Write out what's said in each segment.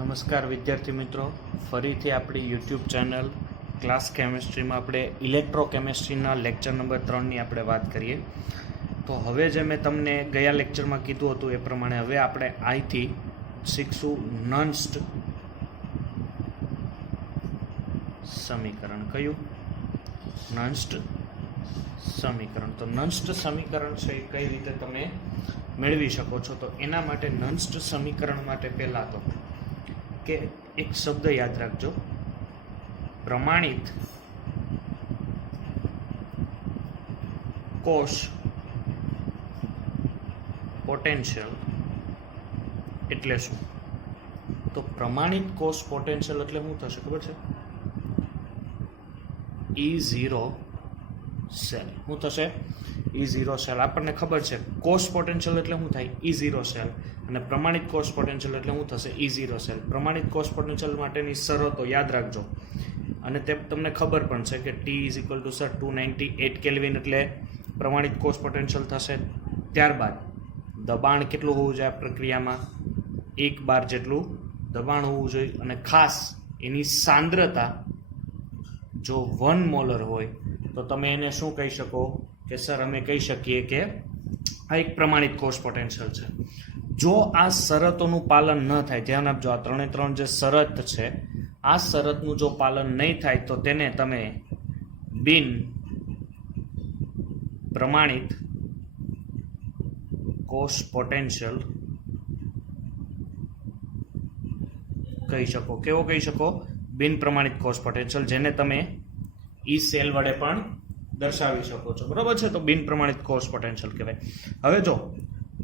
નમસ્કાર વિદ્યાર્થી મિત્રો, ફરીથી આપણી યુટ્યુબ ચેનલ ક્લાસ કેમિસ્ટ્રીમાં આપણે ઇલેક્ટ્રોકેમિસ્ટ્રીના લેક્ચર નંબર 3ની આપણે વાત કરીએ. તો હવે જે મેં તમને ગયા લેક્ચરમાં કીધું હતું એ પ્રમાણે હવે આપણે અહીંથી શીખશું નન્સ્ટ સમીકરણ. કયું? નન્સ્ટ સમીકરણ. તો નન્સ્ટ સમીકરણ છે એ કઈ રીતે તમે મેળવી શકો છો? તો એના માટે નન્સ્ટ સમીકરણ માટે પહેલાં તો કે એક શબ્દ યાદ રાખજો, પ્રમાણિત કોષ પોટેન્શિયલ એટલે શું? તો પ્રમાણિત કોષ પોટેન્શિયલ એટલે શું થશે ખબર છે? E0 cell. શું થશે? E0 cell. આપણને ખબર છે કોષ પોટેન્શિયલ એટલે શું થાય? E0 cell. અને પ્રમાણિત કોષ પોટેન્શિયલ એટલે શું થશે? E0 cell. પ્રમાણિત કોષ પોટેન્શિયલ માટેની શરતો યાદ રાખજો, અને તે તમને ખબર પણ છે કે T = 298 કેલ્વિન એટલે પ્રમાણિત કોષ પોટેન્શિયલ થશે. ત્યારબાદ દબાણ કેટલું હોવું જોઈએ પ્રક્રિયામાં? 1 બાર જેટલું દબાણ હોવું જોઈએ, અને ખાસ એની સાંદ્રતા જો 1 મોલર હોય તો તમે એને શું કહી શકો કે સર અમે કહી શકીએ કે આ એક પ્રમાણિત કોષ પોટેન્શિયલ છે. જો આ શરતોનું પાલન ન થાય, ધ્યાન આપજો, આ 3 જે શરત છે આ શરતનું જો પાલન નહીં થાય તો તેને તમે બિન પ્રમાણિત કોષ પોટેન્શિયલ કહી શકો. કેવો કહી શકો? બિન પ્રમાણિત કોષ પોટેન્શિયલ, જેને તમે ઈ સેલ વડે પણ દર્શાવી શકો છો. બરોબર છે? તો બિન પ્રમાણિત કોષ પોટેન્શિયલ કહેવાય. હવે જો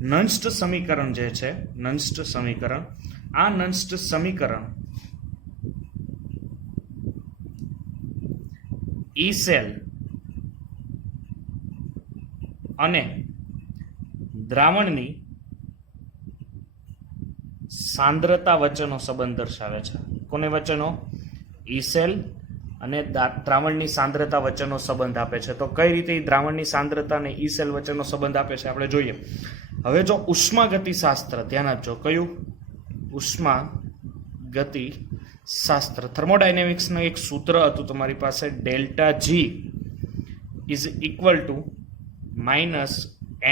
નન્સ્ટ સમીકરણ જે છે, નન્સ્ટ સમીકરણ, આ નન્સ્ટ સમીકરણ ઈ સેલ અને દ્રાવણની સાંદ્રતા વચ્ચેનો સંબંધ દર્શાવે છે. કોને વચ્ચેનો? ઈ સેલ અને દ્રાવણની સાંદ્રતા વચ્ચેનો સંબંધ આપે છે. તો કઈ રીતે દ્રાવણની સાંદ્રતા અને ઈ સેલ વચ્ચેનો સંબંધ આપે છે આપણે જોઈએ. હવે જો ઉષ્માગતિશાસ્ત્ર, ધ્યાન આપજો, કયું? ઉષ્માગતિશાસ્ત્ર. થર્મોડાયનેમિક્સનું એક સૂત્ર હતું તમારી પાસે, delta G is equal to minus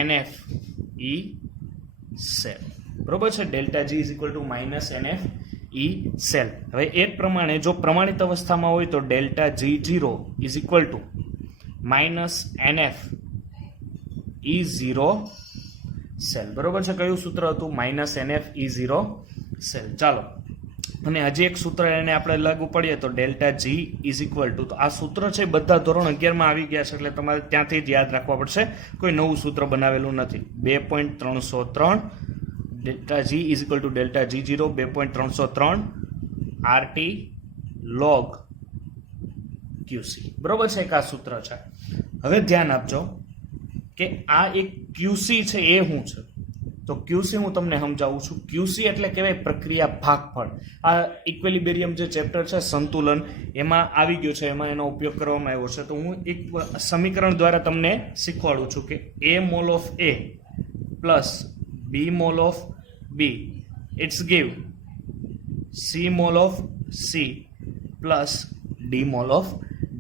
NF E cell. બરોબર છે? Delta G is equal to minus NF E cell. હવે એ જ પ્રમાણે જો પ્રમાણિત અવસ્થામાં હોય તો delta G0 is equal to minus NF E0 cell. બરોબર છે? કયું સૂત્ર હતું? Minus NF E0 cell. ચાલો, અને હજી એક સૂત્ર એને આપણે લાગુ પડીએ તો delta G is equal two, તો આ સૂત્ર છે બધા ધોરણ 11માં આવી ગયા છે એટલે તમારે ત્યાંથી જ યાદ રાખવા પડશે, કોઈ નવું સૂત્ર બનાવેલું નથી. 2.303 delta G is equal to delta G0 2.303 RT log QC. બરોબર છે? એક આ સૂત્ર છે. હવે ધ્યાન આપજો કે આ એક QC છે એ શું છે? તો QC હું તમને સમજાવું છું. QC એટલે કહેવાય પ્રક્રિયા ભાગફળ. આ ઇક્વિલિબ્રિયમ જે ચેપ્ટર છે, સંતુલન, એમાં આવી ગયું છે, એમાં એનો ઉપયોગ કરવામાં આવ્યો છે. તો હું એક સમીકરણ દ્વારા તમને શીખવાડું છું કે A mol of A plus B mol of B it's give C mol of C plus D mol of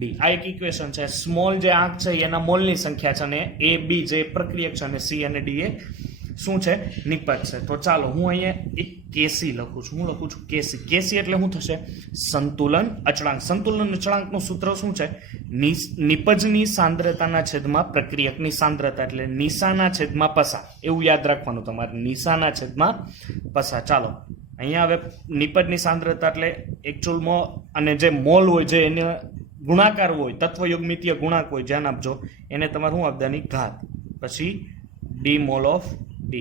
D. આ એક ઇક્વેશન છે. સ્મોલ જે આંક છે એના મોલની સંખ્યા છે, અને A B જે પ્રક્રિયક છે, અને C અને D એ શું છે? નિપજ છે. તો ચાલો હું અહીંયા એક KC લખું છું. હું લખું છું KC. KC એટલે શું થશે? સંતુલન અચળાંક. સંતુલન અચળાંકનું સૂત્ર શું છે? નિપજની સાંદ્રતાના છેદમાં પ્રક્રિયકની સાંદ્રતા, એટલે નિશાના છેદમાં પસા. એવું યાદ રાખવાનું તમારે, નિશાના છેદમાં પસા. ચાલો, અહીંયા હવે નિપજની સાંદ્રતા એટલે એકચ્યુઅલમાં, અને જે મોલ હોય, જે એને ગુણાકાર હોય, તત્વયુગ્મિતીય ગુણાંક હોય, ધ્યાન આપજો, એને તમારે શું આપવાની? ઘાત. પછી D mol of D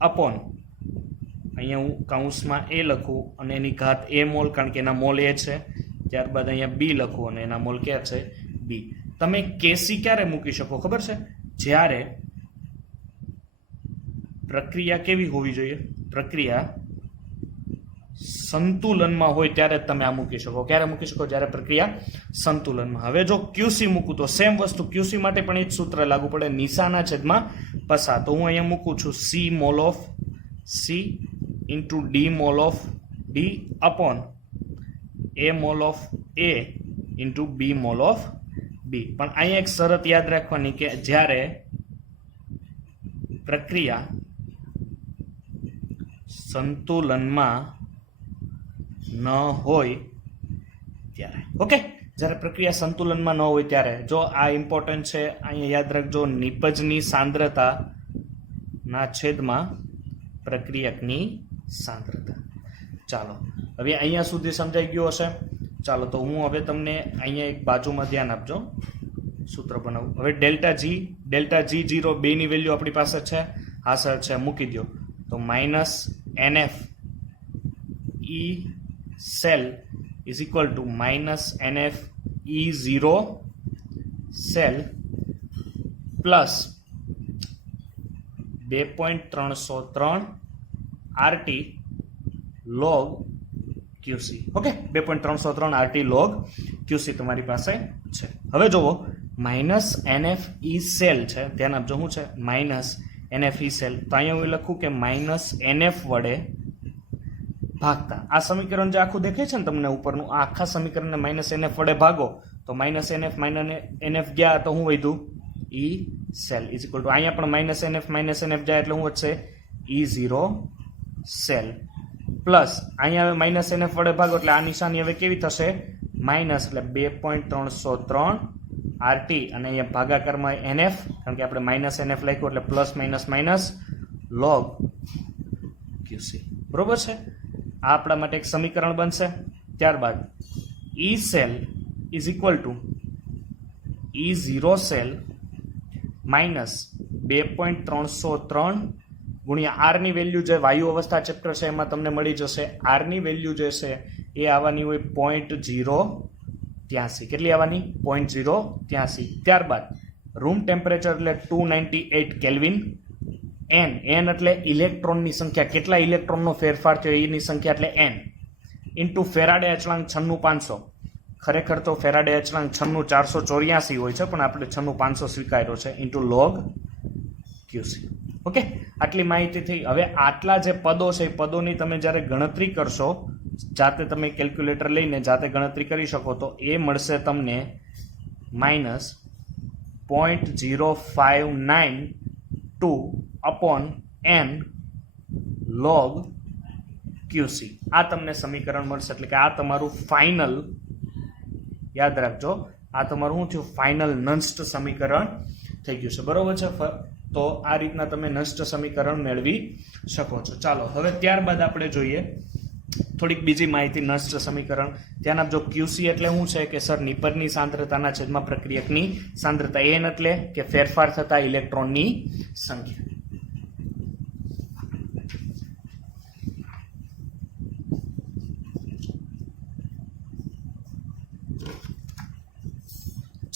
upon, અહીંયા હું કૌંસમાં A લખું અને એની ઘાત A મોલ, કારણ કે એના મોલ A છે. ત્યારબાદ અહીંયા B લખું અને એના મોલ ક્યાં છે? B. તમે KC ક્યારે મૂકી શકો ખબર છે? જ્યારે પ્રક્રિયા કેવી હોવી જોઈએ? પ્રક્રિયા સંતુલનમાં હોય ત્યારે તમે આ મૂકી શકો. ક્યારે મૂકી શકો? જ્યારે પ્રક્રિયા સંતુલનમાં. હવે જો QC મૂકું તો સેમ વસ્તુ, QC માટે પણ એ જ સૂત્ર લાગુ પડે, નિશાના છેદમાં પસા. તો હું અહીંયા મૂકું છું C mol of C into D mol of D D upon A mole of A into B mole of B. પણ અહીંયા એક શરત યાદ રાખવાની કે જ્યારે પ્રક્રિયા સંતુલનમાં ન હોય ત્યારે. ઓકે, જ્યારે પ્રક્રિયા સંતુલનમાં ન હોય ત્યારે. જો આ ઇમ્પોર્ટન્ટ છે, અહીંયા યાદ રાખજો, નિપજની સાંદ્રતા ના છેદમાં પ્રક્રિયકની સાંદ્રતા. ચાલો હવે અહીંયા સુધી સમજાઈ ગયું હશે. ચાલો તો હું હવે તમને અહીંયા એક બાજુમાં ધ્યાન આપજો, સૂત્ર બનાવું. હવે ડેલ્ટા જી 0 બેની વેલ્યુ આપણી પાસે છે, હાજર છે, મૂકી દો. તો minus NF E cell is equal to minus NF E0 cell plus 2.303 RT log QC. Okay, 2.303 RT log QC તમારી પાસે છે. હવે જુઓ, માઇનસ NF E સેલ છે, ધ્યાન આપજો શું છે, માઇનસ NF E સેલ. તો અહીંયા હું લખું કે માઇનસ NF વડે ભાગતા આ સમીકરણ જે આખું દેખાય છે ને તમને ઉપરનું, આ આખા સમીકરણને માઇનસ NF વડે ભાગો તો માઇનસ NF ગયા તો હું વધ્યું E cell is equal two અહીંયા પણ માઇનસ NF જાય એટલે હું વધશે E0 સેલ પ્લસ અહીંયા હવે માઇનસ NF વડે ભાગો એટલે આ નિશાની હવે કેવી થશે, માઇનસ, એટલે 2.303 RT અને અહીંયા ભાગાકારમાં NF, કારણ કે આપણે માઇનસ NF લખ્યું એટલે પ્લસ માઇનસ log QC. બરોબર છે, આ આપણા માટે એક સમીકરણ બનશે. ત્યારબાદ E cell is equal to E0 cell minus 2.303 ગુણ્યા R ની વેલ્યુ જે વાયુ અવસ્થા ચેપ્ટર છે એમાં તમને મળી જશે. R ની વેલ્યુ જે છે એ આવવાની હોય 0.083. કેટલી આવવાની? 0.083. ત્યારબાદ રૂમ ટેમ્પરેચર એટલે 298 કેલ્વિન. n એટલે ઇલેક્ટ્રોનની સંખ્યા, કેટલા ઇલેક્ટ્રોનનો ફેરફાર થયો એની સંખ્યા એટલે n, ઇન્ટુ ફેરાડે અચળાંક 96500. ખરેખર તો ફેરાડે અચળાંક 96484 હોય છે, પણ આપણે 96500 સ્વીકાર્યો છે, ઇન્ટુ લોગ QC. ઓકે, આટલી માહિતી થઈ. હવે આટલા જે પદો છે એ પદોની તમે જ્યારે ગણતરી કરશો, જાતે તમે કેલ્ક્યુલેટર લઈને જાતે ગણતરી કરી શકો, તો એ મળશે તમને minus 0.0592 upon n log QC. આ તમને સમીકરણ મળશે. એટલે કે આ તમારું ફાઇનલ, યાદ રાખજો, આ તમારું શું થયું, ફાઇનલ નષ્ટ સમીકરણ થઈ ગયું છે. બરોબર છે. તો આ રીતના તમે નષ્ટ સમીકરણ મેળવી શકો છો. ચાલો હવે ત્યારબાદ આપણે જોઈએ થોડીક બીજી માહિતી નષ્ટ સમીકરણ. ધ્યાન આપજો, QC એટલે શું છે કે સર નિપજની સાંદ્રતાના છેદમાં પ્રક્રિયકની સાંદ્રતા. n એટલે કે ફેરફાર થતા ઇલેક્ટ્રોનની સંખ્યા.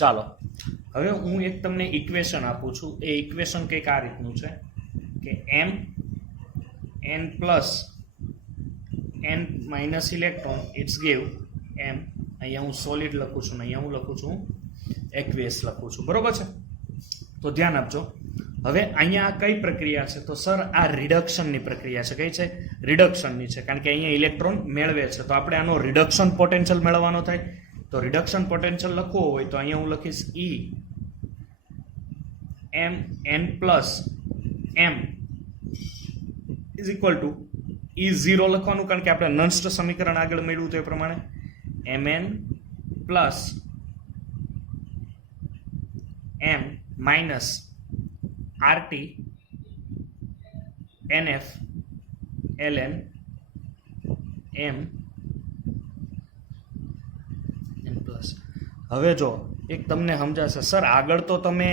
ચાલો હવે હું એક તમને ઇક્વેશન આપું છું. એ ઇક્વેશન કંઈક આ રીતનું છે કે m n plus n minus electron it's give m. અહીંયા હું સોલિડ લખું છું ને અહીંયા હું લખું છું એક્વિયસ લખું છું. બરોબર છે. તો ધ્યાન આપજો. હવે અહીંયા કઈ પ્રક્રિયા છે, તો સર આ રિડક્શનની પ્રક્રિયા છે. કઈ છે? રિડક્શનની છે, કારણ કે અહીંયા ઇલેક્ટ્રોન મેળવે છે. તો આપણે આનો રિડક્શન પોટેન્શિયલ મેળવવાનો થાય. તો રિડક્શન પોટેન્શિયલ લખવો હોય તો અહીંયા હું લખીશ E m n plus m is equal to E0 લખવાનું, કારણ કે આપણે નષ્ટ સમીકરણ આગળ મેળવ્યું તો એ પ્રમાણે mn plus m minus RT NF ln m n plus. હવે જો એક તમને સમજાશે, સર આગળ તો તમે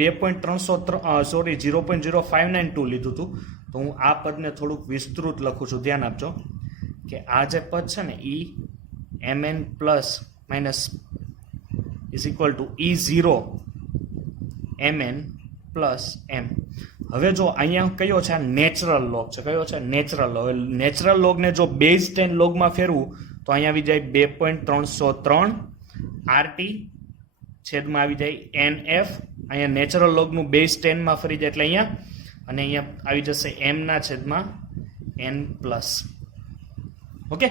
0.059 લીધું હતું, તો હું આ પદને થોડુંક વિસ્તૃત લખું છું. ધ્યાન આપજો કે આ જે પદ છે ને E mn plus minus is equal to E0 mn plus m. હવે જો અહીંયા કયો છે, નેચરલ લોગ છે. કયો છે? Natural log. નેચરલ લોગને જો બેઝ 10 લોગમાં ફેરવું તો અહીંયા આવી જાય 2.303 RT છેદમાં આવી જાય NF. અહીંયા નેચરલ લોગનું બેઝ 10 માં ફરી જાય એટલે અહીંયા, અને અહીંયા આવી જશે m ના છેદમાં n પ્લસ. ઓકે,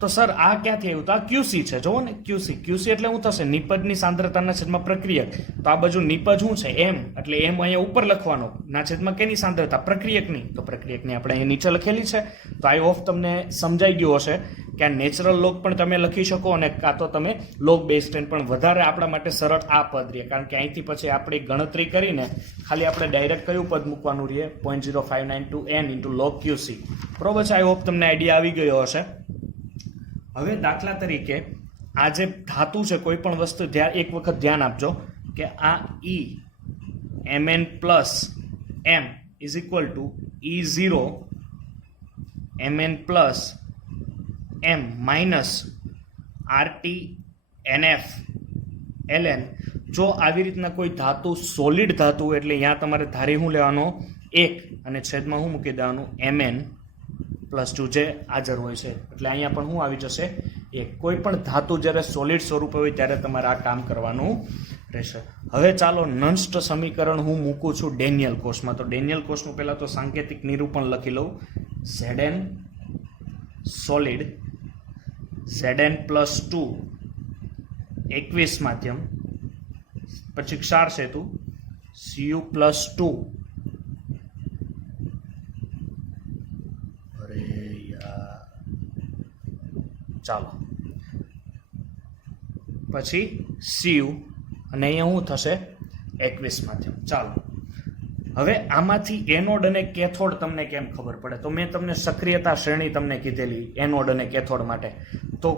તો સર આ ક્યાંથી આવ્યું? તો આ ક્યુસી છે, જોવો ને, ક્યુસી એટલે શું થશે? નિપજની સાંદ્રતાના છેદમાં પ્રક્રિયક. તો આ બાજુ નિપજ શું છે? એમ, એટલે એમ અહીંયા ઉપર લખવાનો, ના છેદમાં કેની સાંદ્રતા? પ્રક્રિયકની. તો પ્રક્રિયકની આપણે અહીંયા નીચે લખેલી છે. તો આઈ હોપ તમને સમજાઈ ગયું હશે કે આ નેચરલ લોગ પણ તમે લખી શકો અને કાં તો તમે લોગ બેઝ 10 પણ વધારે આપણા માટે સરળ આ પદ રહે, કારણ કે અહીંથી પછી આપણી ગણતરી કરીને ખાલી આપણે ડાયરેક્ટ કયું પદ મૂકવાનું રહે? 0.0592 n ઇન્ટુ લોગ ક્યુસી. બરોબર છે? આઈ હોપ તમને આઈડિયા આવી ગયો હશે. હવે દાખલા તરીકે આ જે ધાતુ છે, કોઈ પણ વસ્તુ એક વખત ધ્યાન આપજો કે આ ઈ mn plus m is equal to E0 mn plus m minus RT NF ln. જો આવી રીતના કોઈ ધાતુ સોલિડ ધાતુ એટલે અહીંયા તમારે ધારી શું લેવાનો? 1 અને છેદમાં શું મૂકી દેવાનું? mn પ્લસ 2 જે હાજર હોય છે, એટલે અહીંયા પણ શું આવી જશે? 1. કોઈ પણ ધાતુ જ્યારે સોલિડ સ્વરૂપે હોય ત્યારે તમારે આ કામ કરવાનું રહેશે. હવે ચાલો નંષ્ટ સમીકરણ હું મૂકું છું ડેનિયલ કોષમાં. તો ડેનિયલ કોષનું પહેલાં તો સાંકેતિક નિરૂપણ લખી લઉં. Zn સોલિડ Zn પ્લસ 2 21 માધ્યમ, પછી ક્ષાર સેતુ Cu પ્લસ 2 ચાલો પછી Cu અને અહીંયા શું થશે? 21 માધ્યમ. ચાલો હવે આમાંથી એનોડ અને કેથોડ તમને કેમ ખબર પડે? તો મેં તમને સક્રિયતા શ્રેણી તમને કીધેલી એનોડ અને કેથોડ માટે. તો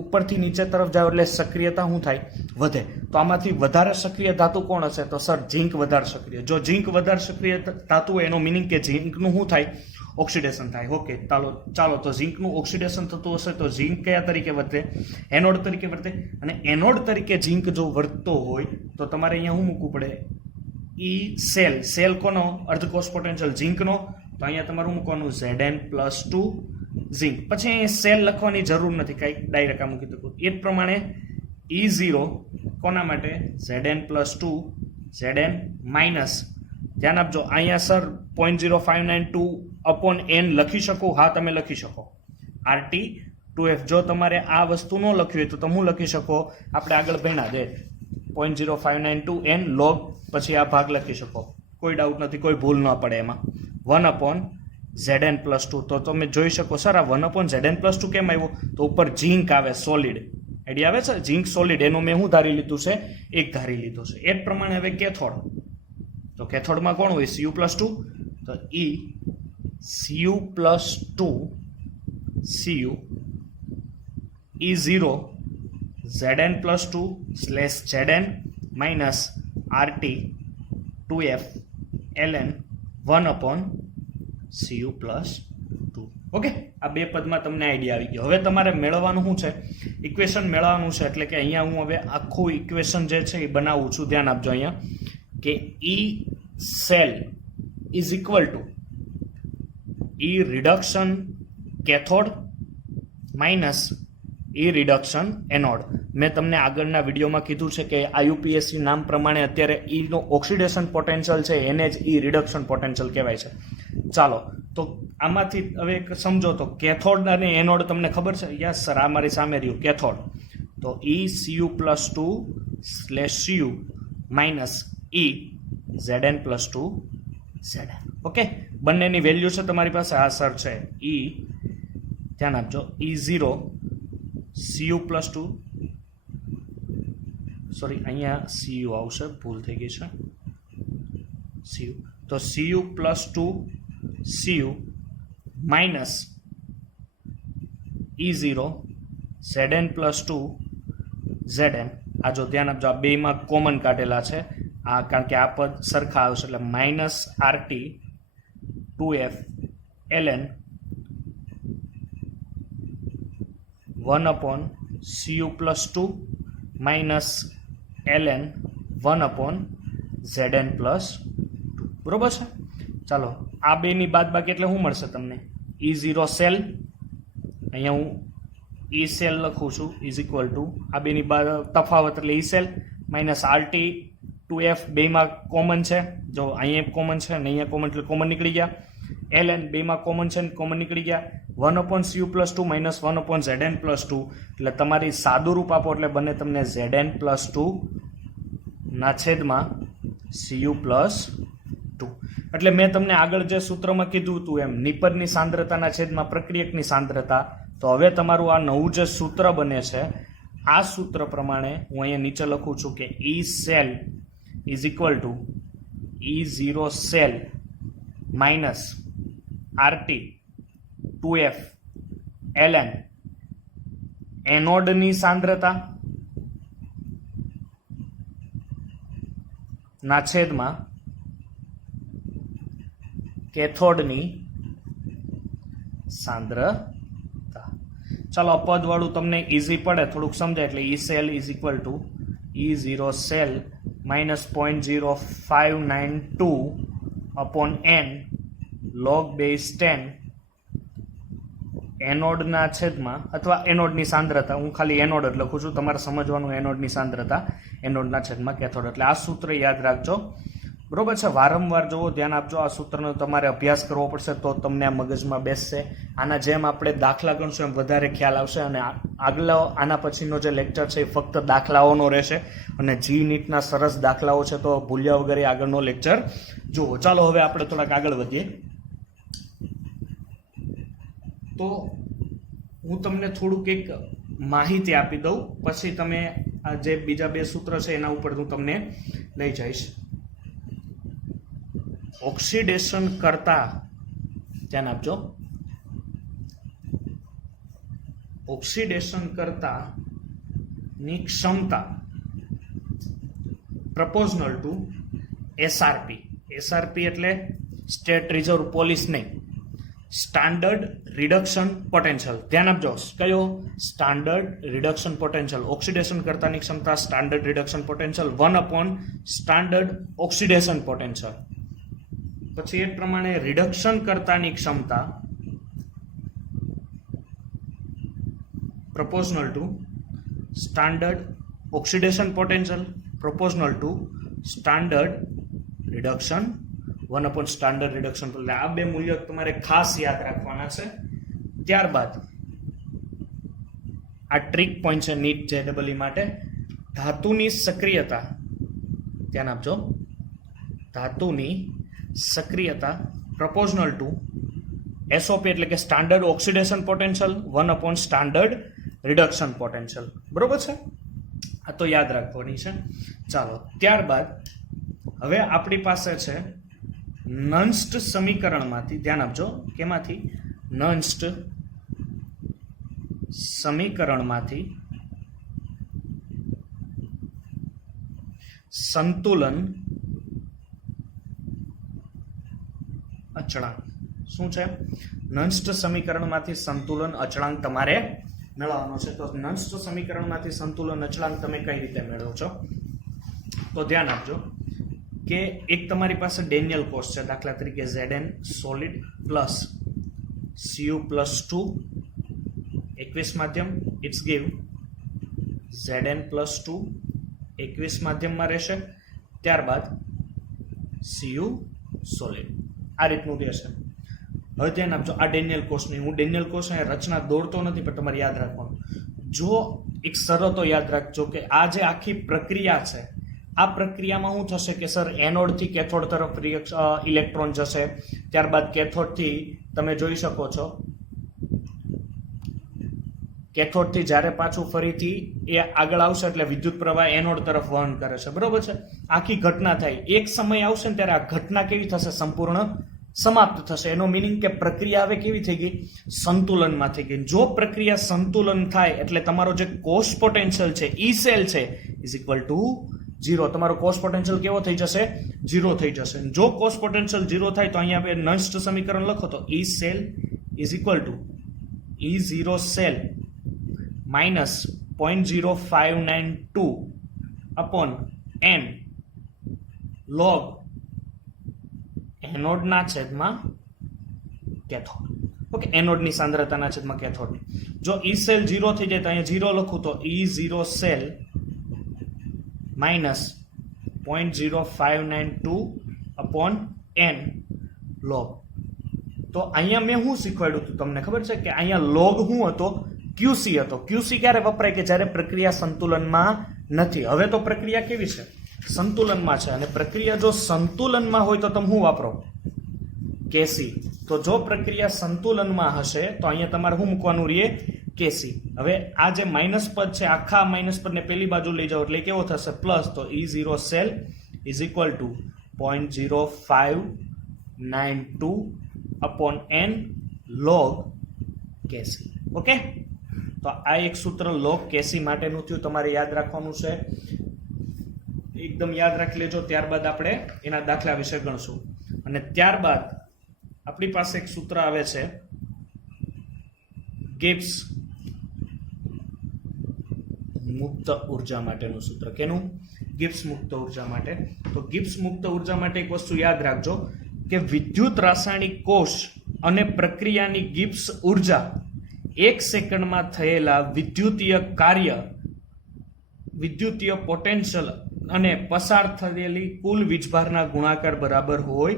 ઉપરથી નીચે તરફ જાવ એટલે સક્રિયતા શું થાય? વધે. તો આમાંથી વધારે સક્રિય ધાતુ કોણ હશે? તો સર ઝીંક વધારે સક્રિય. જો ઝીંક વધારે સક્રિય ધાતુ હોય એનો મિનિંગ કે ઝીંકનું શું થાય? ઓક્સિડેશન થાય. ઓકે, ચાલો તો ઝીંકનું ઓક્સિડેશન થતું હશે તો ઝીંક કયા તરીકે વર્તે? એનોડ તરીકે વર્તે. અને એનોડ તરીકે ઝીંક જો વર્તતો હોય તો તમારે અહીંયા શું મૂકવું પડે? ઈ સેલ કોનો? અર્ધકોષ પોટેન્શિયલ ઝીંકનો. તો અહીંયા તમારું મૂકવાનું Zn પ્લસ 2 ઝીંક. પછી અહીંયા સેલ લખવાની જરૂર નથી, કાંઈ ડાયરેક્ટ આ મૂકી દો. એ જ પ્રમાણે E0 કોના માટે? Zn પ્લસ 2 Zn માઇનસ, ધ્યાન આપજો અહીંયા સર 0.0592 અપોન n લખી શકું? હા, તમે લખી શકો. RT 2F. જો તમારે આ વસ્તુ ન લખવી હોય તો તમે લખી શકો, આપણે આગળ ભણ્યા છે 0.0592 n log, પછી આ ભાગ લખી શકો. કોઈ ડાઉટ નથી, કોઈ ભૂલ ન પડે એમાં. 1 અપોન Zn પ્લસ 2. તો તમે જોઈ શકો સર આ 1 અપોન Zn પ્લસ 2 કેમ આવ્યો? તો ઉપર ઝીંક આવે સોલિડ. આઈડિયા આવે છે? ઝીંક સોલિડ એનું મેં શું ધારી લીધું છે? 1 ધારી લીધું છે. એ જ પ્રમાણે હવે કેથોડ. તો કેથોડમાં કોણ હોય? Cu plus 2. તો E Cu plus 2 Cu E0 Zn plus 2 slash Zn minus RT 2F ln 1 upon Cu plus 2. Okay, આ બે પદમાં તમને આઈડિયા આવી ગયો. હવે તમારે મેળવવાનું શું છે? ઇક્વેશન મેળવવાનું છે. એટલે કે અહીંયા હું હવે આખું ઇક્વેશન જે છે એ બનાવું છું. ધ્યાન આપજો અહીંયા કે E cell is equal two E reduction cathode minus E reduction anode. મેં તમને આગળના વિડીયોમાં કીધું છે કે IUPAC નામ પ્રમાણે અત્યારે E નો ઓક્સિડેશન પોટેન્શિયલ છે એને જ E રિડક્શન પોટેન્શિયલ કહેવાય છે. ચાલો તો આમાંથી હવે સમજો તો કેથોડ અને એનોડ તમને ખબર છે? યસ સર, આ મારી સામે રહ્યું કેથોડ. તો ECU plus 2 slash Cu minus E Zn plus 2 Zn. Okay, બંનેની વેલ્યુ છે તમારી પાસે? આ સર છે. E ધ્યાન આપજો E0 Cu પ્લસ 2, સોરી અહીંયા Cu આવશે, ભૂલ થઈ ગઈ છે. Cu તો Cu plus 2 Cu minus E0 Zn plus 2 Zn. આ જો ધ્યાન આપજો, આ બેમાં કોમન કાઢેલા છે આ, કારણ કે આ પદ સરખા આવશે એટલે minus RT 2F ln 1 upon Cu plus 2 minus ln 1 upon Zn plus 2. બરોબર છે? ચાલો આ બેની બાદબાકી એટલે શું મળશે તમને? E0 સેલ, અહીંયા હું E સેલ લખું છું ઇઝ ઇક્વલ ટુ આ બેની તફાવત એટલે E cell minus RT 2F. બેમાં કોમન છે, જો અહીંયા કોમન છે ને અહીંયા કોમન એટલે કોમન નીકળી ગયા. ln બેમાં કોમન છે ને કોમન નીકળી ગયા. 1/cu+2 માઇનસ 1/Zn+2 એટલે તમારી સાદું રૂપ આપો એટલે બને તમને Zn+2 ના છેદમાં Cu+2. એટલે મેં તમને આગળ જે સૂત્રમાં કીધું હતું એમ નિપજની સાંદ્રતાના છેદમાં પ્રક્રિયકની સાંદ્રતા, તો હવે તમારું આ નવું જે સૂત્ર બને છે આ સૂત્ર પ્રમાણે હું અહીંયા નીચે લખું છું કે E cell is equal to E0 cell minus RT 2F ln એનોડની સાંદ્રતા ના છેદમાં કેથોડની સાંદ્રતા. ચાલો પદ વાળું તમને ઈઝી પડે, થોડુંક સમજાય એટલે E cell is equal to E0 cell minus 0.0592 upon n log base 10 એનોડના છેદમાં, અથવા એનોડની સાંદ્રતા, હું ખાલી એનોડ જ લખું છું, તમારે સમજવાનું એનોડની સાંદ્રતા એનોડના છેદમાં કેથોડ. એટલે આ સૂત્ર યાદ રાખજો, બરોબર છે. વારંવાર જોવો, ધ્યાન આપજો. આ સૂત્રનો તમારે અભ્યાસ કરવો પડશે તો તમને આ મગજમાં બેસશે. આના જેમ આપણે દાખલા ગણશું એમ વધારે ખ્યાલ આવશે. અને આગલો આના પછીનો જે લેક્ચર છે એ ફક્ત દાખલાઓનો રહેશે અને જી નીટના સરસ દાખલાઓ છે, તો ભૂલ્યા વગર આગળનો લેક્ચર જુઓ. ચાલો હવે આપણે થોડાક આગળ વધીએ. તો હું તમને થોડુંક એક માહિતી આપી દઉં, પછી તમે આ જે બીજા બે સૂત્ર છે એના ઉપર હું તમને લઈ જઈશ. ઓક્સિડેશન કરતા, ધ્યાન આપજો, ઓક્સિડેશન કરતા ની ક્ષમતા પ્રપોઝનલ ટુ એસઆરપી. એસઆરપી એટલે સ્ટેટ રિઝર્વ પોલીસ નહીં, સ્ટાન્ડર્ડ રિડક્શન પોટેન્શિયલ. ધ્યાન આપજો, કયો? Standard reduction potential. ઓક્સિડેશન કરતાની ક્ષમતા standard reduction potential 1 standard oxidation potential. પછી એ પ્રમાણે રિડક્શન કરતાની ક્ષમતા proportional to standard oxidation potential proportional to standard reduction 1 standard reduction. એટલે આ બે મૂલ્યો તમારે ખાસ યાદ રાખવાના છે. ત્યારબાદ આ ટ્રિક પોઈન્ટ છે નીટ JEE માટે. ધાતુની સક્રિયતા, ધ્યાન આપજો, ધાતુની સક્રિયતા proportional to SOP એટલે કે standard oxidation potential 1 standard reduction potential. બરોબર છે? આ તો યાદ રાખવાની છે. ચાલો, ત્યારબાદ હવે આપણી પાસે છે નન્સ્ટ સમીકરણમાંથી, ધ્યાન આપજો, કેમાંથી? નન્સ્ટ સમીકરણમાંથી સંતુલન અચળાંક. શું છે? નન્સ્ટ સમીકરણમાંથી સંતુલન અચળાંક તમારે મેળવવાનો છે. તો નન્સ્ટ સમીકરણમાંથી સંતુલન અચળાંક તમે કઈ રીતે મેળવો છો? તો ધ્યાન આપજો કે એક તમારી પાસે ડેનિયલ કોષ છે, દાખલા તરીકે Zn સોલિડ પ્લસ Cu+2 21 માધ્યમ, ઇટ્સ ગીવ Zn+2 21 માધ્યમમાં રહેશે. ત્યારબાદ Cu સોલિડ આ રીતનું રહેશે. હવે ધ્યાન આપજો, આ ડેનિયલ કોષની, હું ડેનિયલ કોષ અહીંયા રચના દોરતો નથી, પણ તમારે યાદ રાખવાનું. જો એક શરતો યાદ રાખજો કે આ જે આખી પ્રક્રિયા છે, આ પ્રક્રિયામાં શું થશે કે સર એનોડથી કેથોડ તરફ ઇલેક્ટ્રોન જશે, ત્યારબાદ કેથોડથી તમે જોઈ શકો છો કેથોડથી જ્યારે પાછું ફરીથી એ આગળ આવશે એટલે વિદ્યુત પ્રવાહ એનોડ તરફ વહન કરે છે. બરોબર છે? આખી ઘટના થાય. એક સમય આવશે ને ત્યારે આ ઘટના કેવી થશે? સંપૂર્ણ સમાપ્ત થશે. એનો મિનિંગ કે પ્રક્રિયા હવે કેવી થઈ ગઈ? સંતુલનમાં થઈ ગઈ. જો પ્રક્રિયા સંતુલન થાય એટલે તમારો જે કોષ પોટેન્શિયલ છે, ઈ સેલ છે, ઇઝ ઇક્વલ ટુ 0. તમારો કોષ પોટેન્શિયલ કેવો થઈ જશે? 0 થઈ જશે. જો કોષ પોટેન્શિયલ 0 થાય તો અહીંયા આપણે નન્સ્ટ સમીકરણ લખો તો E cell is equal to E0 cell minus 0.0592 upon n log એનોડના છેદમાં કેથોડ. ઓકે, એનોડની સાંદ્રતાના છેદમાં કેથોડ. જો ઈ સેલ 0 થઈ જાય તો અહીંયા 0 લખું તો E0 cell minus 0.0592 upon n log તો અહીંયા મેં શું શીખવાડ્યું હતું તમને ખબર છે કે અહીંયા લોગ શું હતો? ક્યુસી હતો. ક્યુસી ક્યારે વપરાય? કે જ્યારે પ્રક્રિયા સંતુલનમાં નથી. હવે તો પ્રક્રિયા કેવી છે? સંતુલનમાં છે. અને પ્રક્રિયા જો સંતુલનમાં હોય તો તમે શું વાપરો? કેસી. તો જો પ્રક્રિયા સંતુલનમાં હશે તો અહીંયા તમારે શું મૂકવાનું રહે? કેસી. હવે આ જે માઇનસ પદ છે, આખા માઇનસ પદને પેલી બાજુ લઈ જાઓ એટલે કેવો થશે? પ્લસ. તો E0 cell is equal two 0.0592 upon n log KC. Okay, તો આ એક સૂત્ર log કેસી માટેનું થયું. તમારે યાદ રાખવાનું છે, એકદમ યાદ રાખી લેજો. ત્યારબાદ આપણે એના દાખલા વિશે ગણશું. અને ત્યારબાદ આપણી પાસે એક સૂત્ર આવે છે ગિબ્સ મુક્ત ઉર્જા માટેનું સૂત્ર. કેનું? ગિબ્સ મુક્ત ઉર્જા માટે. તો ગિબ્સ મુક્ત ઉર્જા માટે એક વસ્તુ યાદ રાખજો કે વિદ્યુત રાસાયણિક કોષ અને પ્રક્રિયાની ગિબ્સ ઉર્જા 1 સેકન્ડમાં થયેલા વિદ્યુતીય કાર્ય, વિદ્યુતીય પોટેન્શિયલ અને પસાર થયેલી કુલ વીજભારના ગુણાકાર બરાબર હોય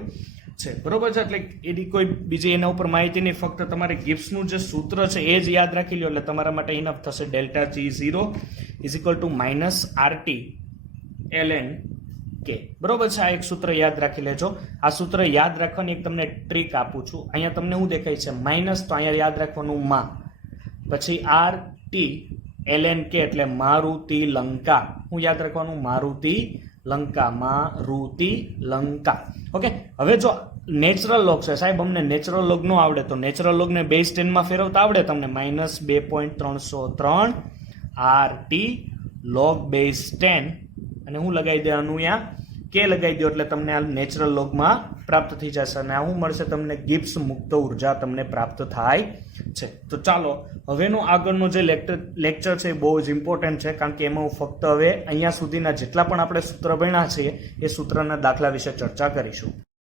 છે. બરોબર છે? એટલે એની કોઈ બીજી એના ઉપર માહિતી નહીં, ફક્ત તમારે ગિબ્સનું જે સૂત્ર છે એ જ યાદ રાખી લો એટલે તમારા માટે ઇનફ થશે. Delta G0 is equal to minus RT ln K. બરોબર છે? આ એક સૂત્ર યાદ રાખી લેજો. આ સૂત્ર યાદ રાખવાની એક તમને ટ્રીક આપું છું. અહીંયા તમને શું દેખાય છે? માઇનસ. તો અહીંયા યાદ રાખવાનું માં, પછી RT ln K એટલે મારુતિ લંકા. હું યાદ રાખવાનું? મારુતિ લંકા. મારુતિ લંકા. ઓકે, હવે જો નેચરલ લોગ છે સાહેબ, અમને નેચરલ લોગ ન આવડે તો નેચરલ લોગને બેઝ 10 માં ફેરવતા આવડે તમને? માઇનસ 2.303 RT log બેઝ 10 અને હું લગાવી દેવાનું અહીંયા કે લગાવી દો એટલે તમને આ નેચરલ લોગમાં પ્રાપ્ત થઈ જશે. અને આ શું મળશે તમને? ગિબ્સ મુક્ત ઉર્જા તમને પ્રાપ્ત થાય છે. તો ચાલો હવેનો આગળનો જે લેક્ચર છે એ બહુ જ ઇમ્પોર્ટન્ટ છે, કારણ કે એમાં હું ફક્ત હવે અહીંયા સુધીના જેટલા પણ આપણે સૂત્ર ભણ્યા છે એ સૂત્રના દાખલા વિશે ચર્ચા કરીશું.